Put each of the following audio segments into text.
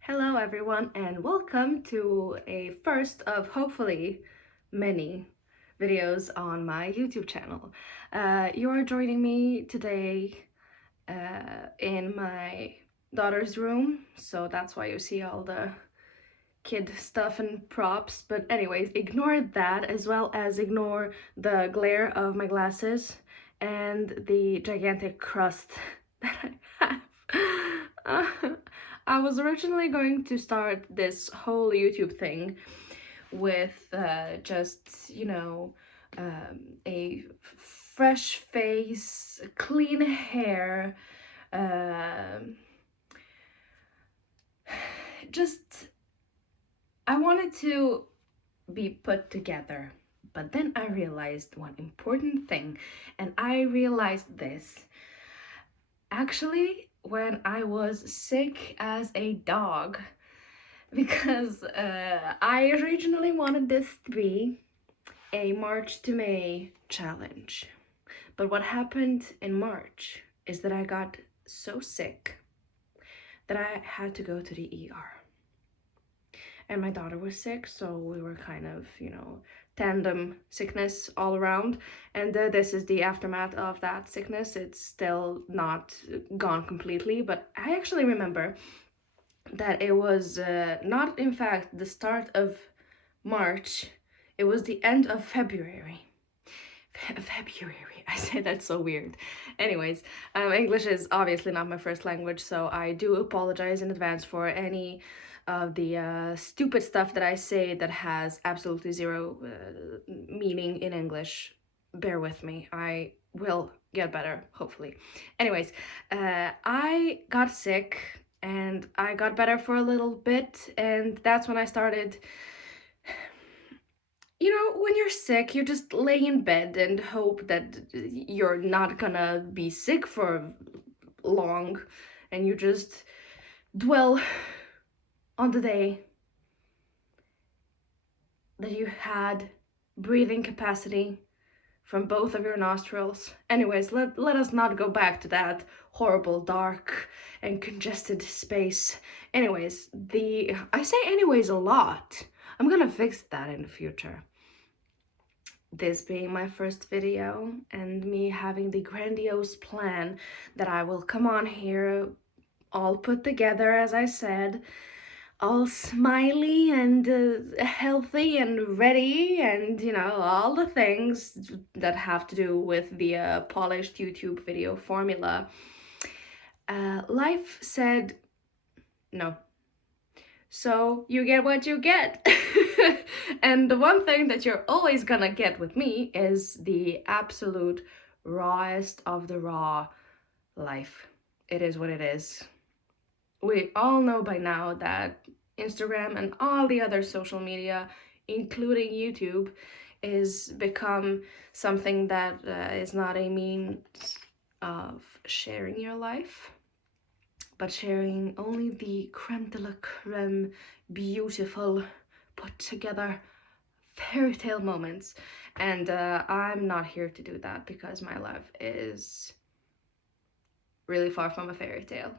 Hello everyone and welcome to a first of hopefully many videos on my YouTube channel. You're joining me today in my daughter's room, so that's why you see all the kid stuff and props. But anyways, ignore that as well as ignore the glare of my glasses and the gigantic crust that I have. I was originally going to start this whole YouTube thing with just, a fresh face, clean hair, just I wanted to be put together. But then I realized one important thing, and I realized this. Actually, when I was sick as a dog, because I originally wanted this to be a March to May challenge. But what happened in March is that I got so sick that I had to go to the ER. And my daughter was sick, so we were kind of, tandem sickness all around. And this is the aftermath of that sickness. It's still not gone completely, but I actually remember that it was not in fact the start of March, it was the end of February. February, I say that's so weird. Anyways, English is obviously not my first language, so I do apologize in advance for any of the stupid stuff that I say that has absolutely zero meaning in English. Bear with me, I will get better, hopefully. Anyways, I got sick and I got better for a little bit, and that's when I started. When you're sick, you just lay in bed and hope that you're not gonna be sick for long, and you just dwell on the day that you had breathing capacity from both of your nostrils. Anyways, let us not go back to that horrible, dark, and congested space. Anyways, I say anyways a lot. I'm gonna fix that in the future. This being my first video and me having the grandiose plan that I will come on here all put together, as I said, all smiley and healthy and ready, and all the things that have to do with the polished YouTube video formula. Life said no. So you get what you get. And the one thing that you're always gonna get with me is the absolute rawest of the raw life. It is what it is. We all know by now that Instagram and all the other social media, including YouTube, is become something that is not a means of sharing your life, but sharing only the creme de la creme, beautiful, put together fairy tale moments. And I'm not here to do that because my life is really far from a fairy tale.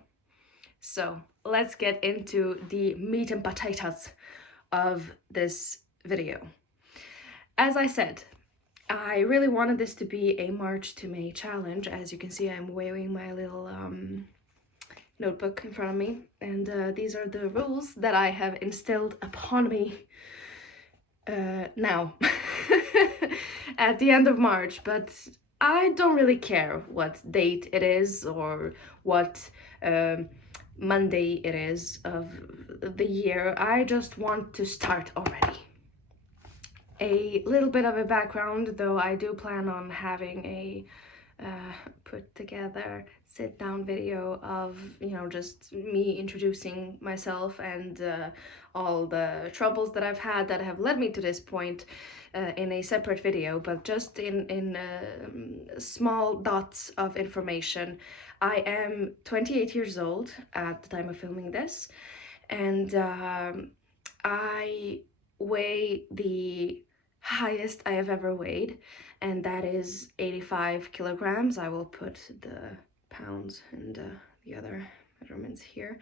So let's get into the meat and potatoes of this video. As I said, I really wanted this to be a March to May challenge. As you can see, I'm waving my little notebook in front of me, and these are the rules that I have instilled upon me now at the end of March. But I don't really care what date it is or what Monday it is of the year. I just want to start already. A little bit of a background, though, I do plan on having a put together sit down video of just me introducing myself and all the troubles that I've had that have led me to this point in a separate video, but just in small dots of information. I am 28 years old at the time of filming this, and I weigh the highest I have ever weighed, and that is 85 kilograms. I will put the pounds and the other measurements here.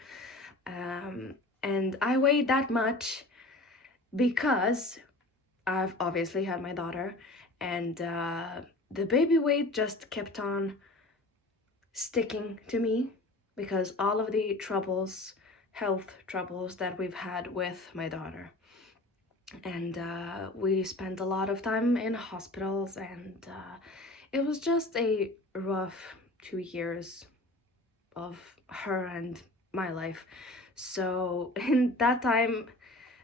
And I weighed that much because I've obviously had my daughter, and the baby weight just kept on sticking to me because all of the troubles, health troubles that we've had with my daughter. And we spent a lot of time in hospitals, and it was just a rough 2 years of her and my life. So in that time,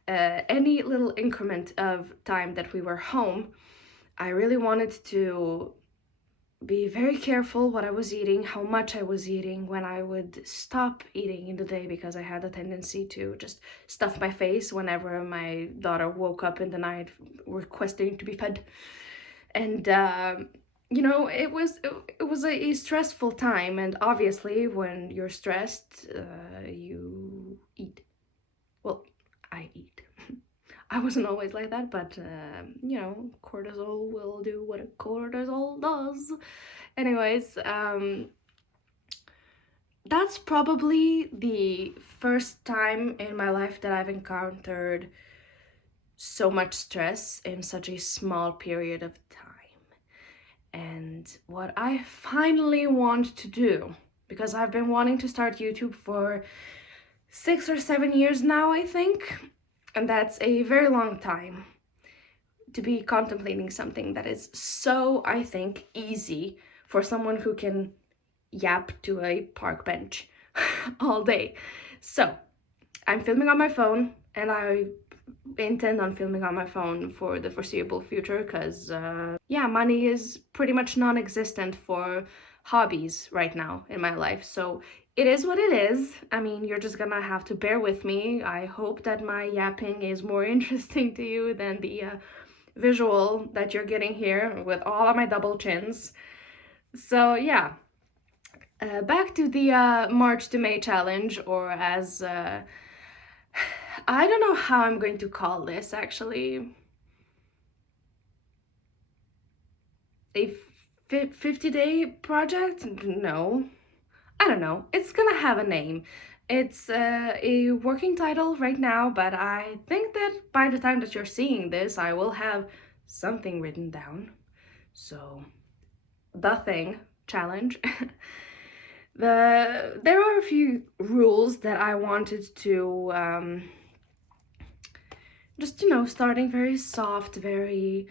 any little increment of time that we were home, I really wanted to be very careful what I was eating, how much I was eating, when I would stop eating in the day, because I had a tendency to just stuff my face whenever my daughter woke up in the night requesting to be fed. And you know, it was a stressful time, and obviously when you're stressed, you eat. Well, I eat. I wasn't always like that, but you know, cortisol will do what a cortisol does. Anyways, that's probably the first time in my life that I've encountered so much stress in such a small period of time. And what I finally want to do, because I've been wanting to start YouTube for 6 or 7 years now, I think, and that's a very long time to be contemplating something that is so, I think, easy for someone who can yap to a park bench all day. So I'm filming on my phone, and I intend on filming on my phone for the foreseeable future, because yeah, money is pretty much non-existent for hobbies right now in my life. So it is what it is. I mean, you're just gonna have to bear with me. I hope that my yapping is more interesting to you than the visual that you're getting here with all of my double chins. So yeah, back to the March to May challenge, or as I don't know how I'm going to call this actually. A 50-day project? No, I don't know. It's gonna have a name. It's a working title right now, but I think that by the time that you're seeing this, I will have something written down. So, the thing challenge. There are a few rules that I wanted to just, you know, starting very soft, very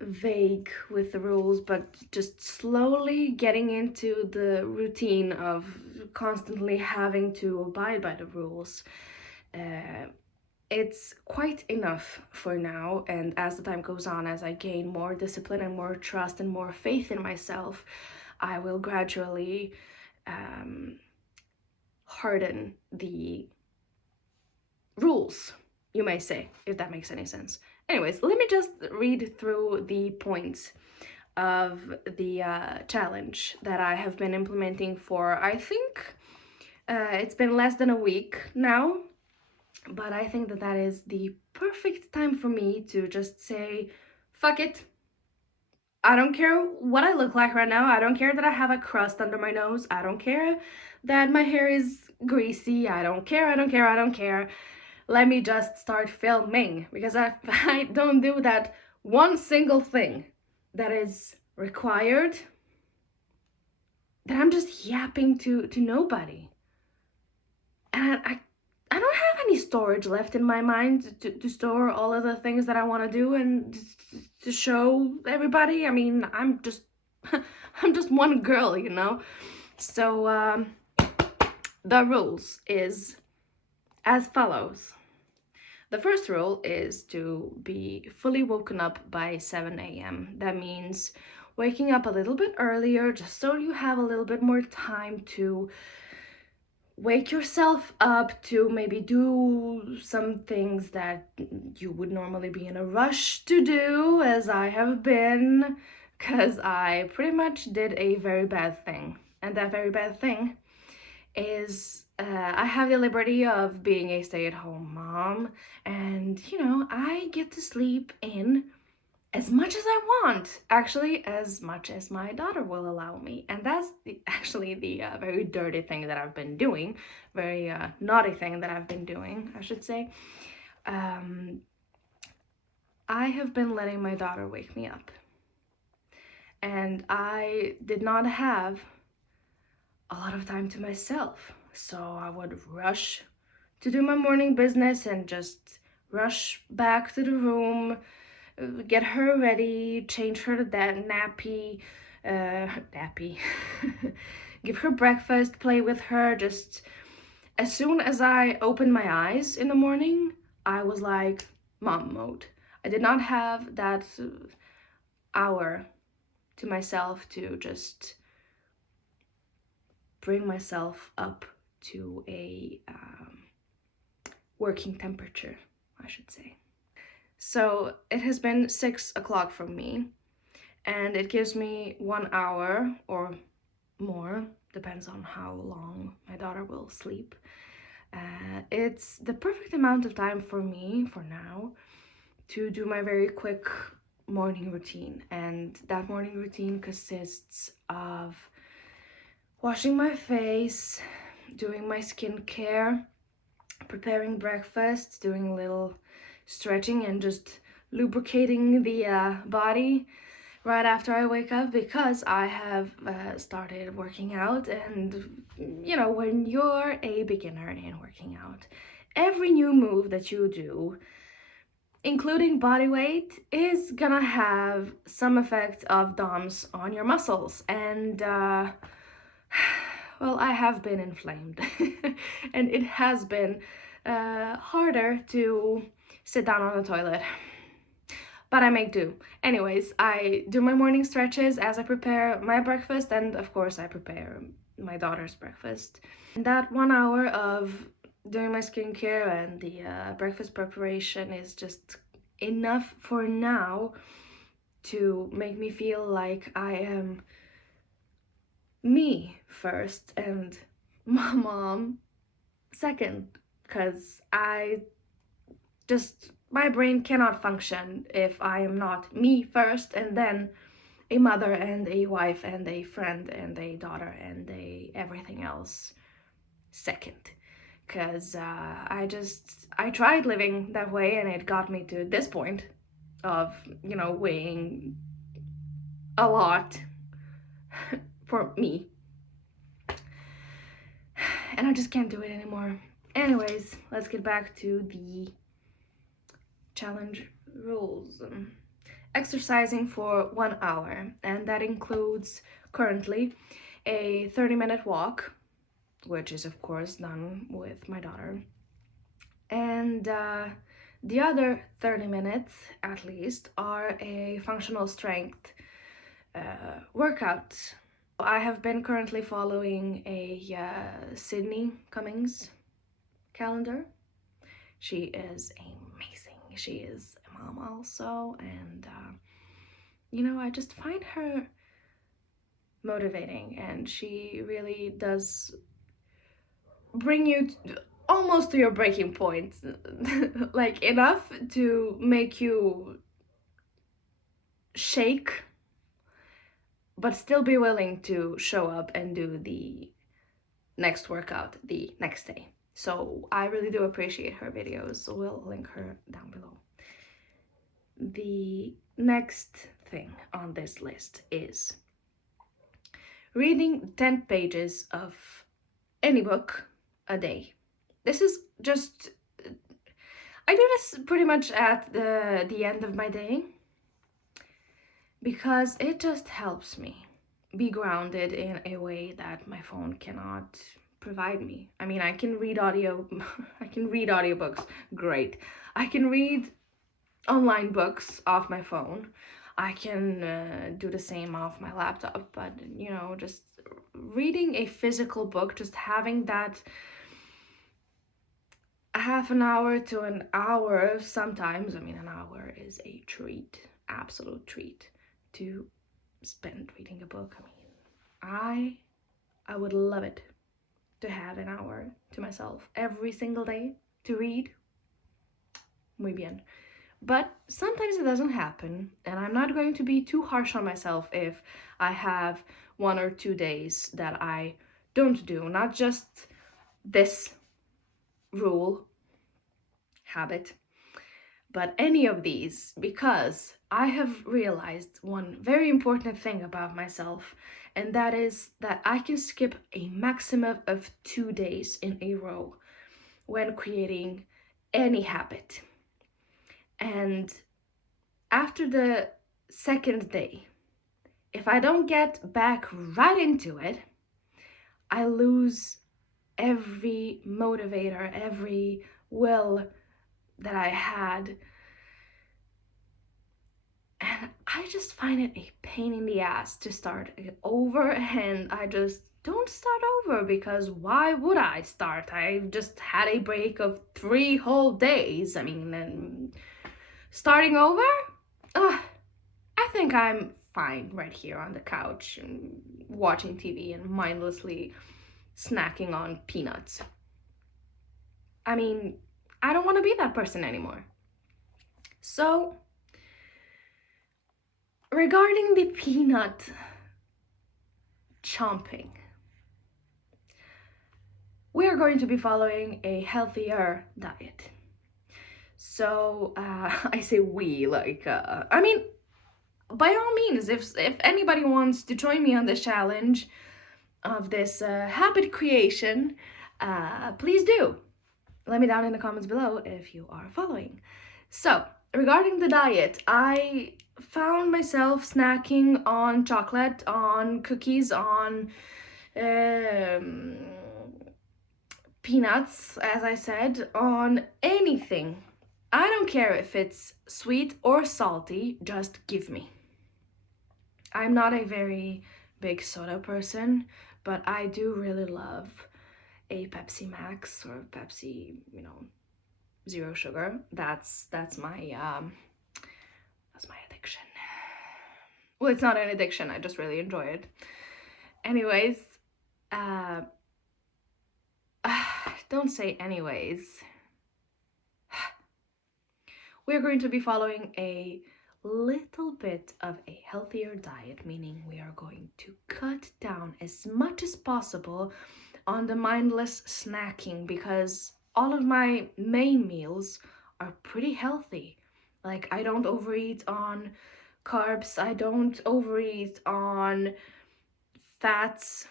vague with the rules, but just slowly getting into the routine of constantly having to abide by the rules. It's quite enough for now, and as the time goes on, as I gain more discipline and more trust and more faith in myself, I will gradually harden the rules, you may say, if that makes any sense. Anyways, let me just read through the points of the challenge that I have been implementing for, I think, it's been less than a week now, but I think that that is the perfect time for me to just say, fuck it. I don't care what I look like right now. I don't care that I have a crust under my nose. I don't care that my hair is greasy. I don't care, I don't care, I don't care. Let me just start filming, because if I don't do that one single thing that is required, then I'm just yapping to nobody. And I don't have any storage left in my mind to store all of the things that I want to do and to show everybody. I mean, I'm just I'm just one girl, you know. So the rules is as follows. The first rule is to be fully woken up by 7 a.m. That means waking up a little bit earlier, just so you have a little bit more time to wake yourself up, to maybe do some things that you would normally be in a rush to do, as I have been, because I pretty much did a very bad thing. And that very bad thing is I have the liberty of being a stay-at-home mom, and I get to sleep in as much as I want, actually, as much as my daughter will allow me. And that's actually the very dirty thing that I've been doing, very naughty thing that I've been doing, I should say. I have been letting my daughter wake me up. And I did not have a lot of time to myself. So I would rush to do my morning business and just rush back to the room, get her ready, change her to that nappy, give her breakfast, play with her. Just as soon as I opened my eyes in the morning, I was like mom mode. I did not have that hour to myself to just bring myself up to a working temperature, I should say. So it has been 6 o'clock for me, and it gives me 1 hour or more, depends on how long my daughter will sleep. It's the perfect amount of time for me, for now, to do my very quick morning routine. And that morning routine consists of washing my face, doing my skincare, preparing breakfast, doing a little stretching, and just lubricating the body right after I wake up, because I have started working out. And when you're a beginner in working out, every new move that you do, including body weight, is gonna have some effect of DOMS on your muscles. And well, I have been inflamed and it has been harder to sit down on the toilet, but I make do. Anyways, I do my morning stretches as I prepare my breakfast, and of course I prepare my daughter's breakfast. And that 1 hour of doing my skincare and the breakfast preparation is just enough for now to make me feel like I am me first and my mom second, because my brain cannot function if I am not me first and then a mother and a wife and a friend and a daughter and everything else second. Because I tried living that way, and it got me to this point of weighing a lot for me, and I just can't do it anymore. Anyways, let's get back to the challenge rules. Exercising for 1 hour, and that includes currently a 30-minute walk, which is of course done with my daughter, and the other 30 minutes at least are a functional strength workout. I have been currently following a Sydney Cummings calendar. She is amazing. She is a mom also, and I just find her motivating, and she really does bring you almost to your breaking point, like enough to make you shake, but still be willing to show up and do the next workout the next day. So I really do appreciate her videos, so we'll link her down below. The next thing on this list is reading 10 pages of any book a day. This is just, I do this pretty much at the end of my day, because it just helps me be grounded in a way that my phone cannot provide me. I mean, I can read audiobooks, great. I can read online books off my phone. I can do the same off my laptop, but just reading a physical book, just having that half an hour to an hour sometimes, I mean, an hour is a treat, absolute treat to spend reading a book. I mean, I would love it. to have an hour to myself every single day to read. Muy bien. But sometimes it doesn't happen, and I'm not going to be too harsh on myself if I have 1 or 2 days that I don't do. Not just this rule, habit, but any of these, because I have realized one very important thing about myself, and that is that I can skip a maximum of 2 days in a row when creating any habit. And after the second day, if I don't get back right into it, I lose every motivator, every will that I had. And I just find it a pain in the ass to start over, and I just don't start over because why would I start? I just had a break of 3 whole days. I mean, and starting over? I think I'm fine right here on the couch and watching TV and mindlessly snacking on peanuts. I mean, I don't want to be that person anymore. So, regarding the peanut chomping, we are going to be following a healthier diet. So, I say we, like, I mean, by all means, if anybody wants to join me on this challenge of this habit creation, please do. Let me down in the comments below if you are following. So, regarding the diet, I found myself snacking on chocolate, on cookies, on peanuts, as I said, on anything. I don't care if it's sweet or salty, just give me. I'm not a very big soda person, but I do really love a Pepsi Max or Pepsi, zero sugar. That's my addiction. Well, it's not an addiction. I just really enjoy it. Anyways, don't say anyways. We're going to be following a little bit of a healthier diet, meaning we are going to cut down as much as possible on the mindless snacking because all of my main meals are pretty healthy. Like, I don't overeat on carbs, I don't overeat on fats.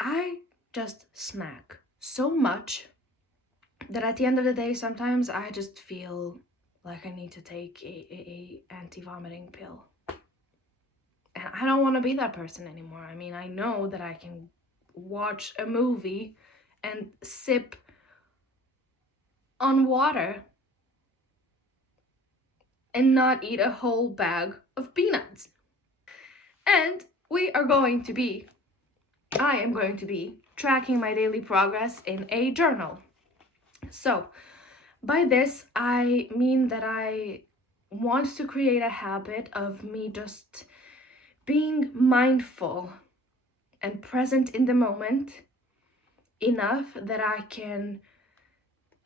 I just snack so much that at the end of the day, sometimes I just feel like I need to take a anti-vomiting pill. And I don't want to be that person anymore. I mean, I know that I can watch a movie and sip on water and not eat a whole bag of peanuts. And I am going to be tracking my daily progress in a journal. So, by this, I mean that I want to create a habit of me just being mindful and present in the moment enough that I can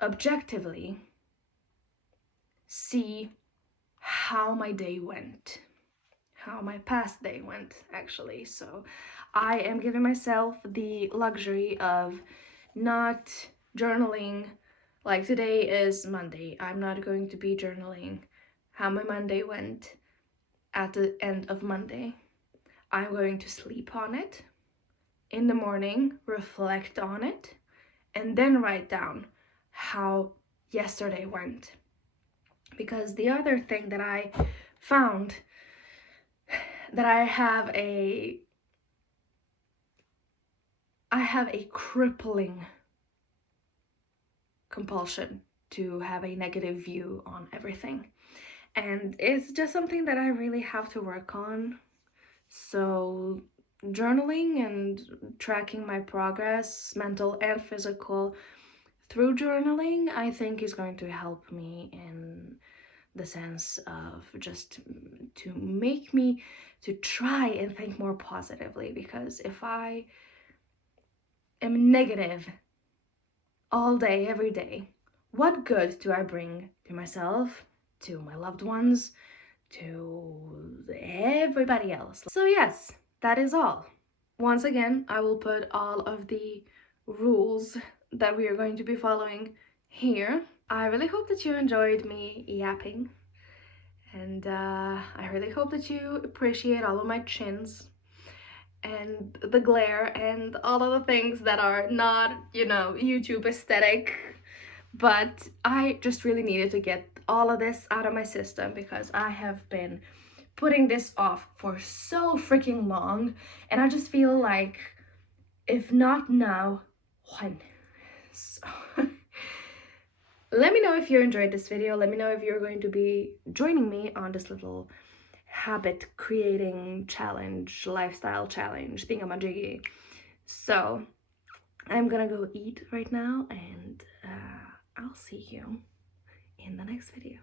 objectively see how my day went, how my past day went, actually. So I am giving myself the luxury of not journaling. Like, today is Monday. I'm not going to be journaling how my Monday went at the end of Monday. I'm going to sleep on it in the morning, reflect on it, and then write down how yesterday went. Because the other thing that I found, that I have a crippling compulsion to have a negative view on everything. And it's just something that I really have to work on. So journaling and tracking my progress, mental and physical, through journaling, I think is going to help me in the sense of just to make me to try and think more positively. Because if I am negative all day, every day, what good do I bring to myself, to my loved ones, to everybody else? So yes, that is all. Once again, I will put all of the rules that we are going to be following here. I really hope that you enjoyed me yapping, and I really hope that you appreciate all of my chins and the glare and all of the things that are not, you know, YouTube aesthetic. But I just really needed to get all of this out of my system because I have been putting this off for so freaking long, and I just feel like if not now, when? So let me know if you enjoyed this video. Let me know if you're going to be joining me on this little habit creating challenge, lifestyle challenge thingamajiggy. So I'm gonna go eat right now, and I'll see you in the next video.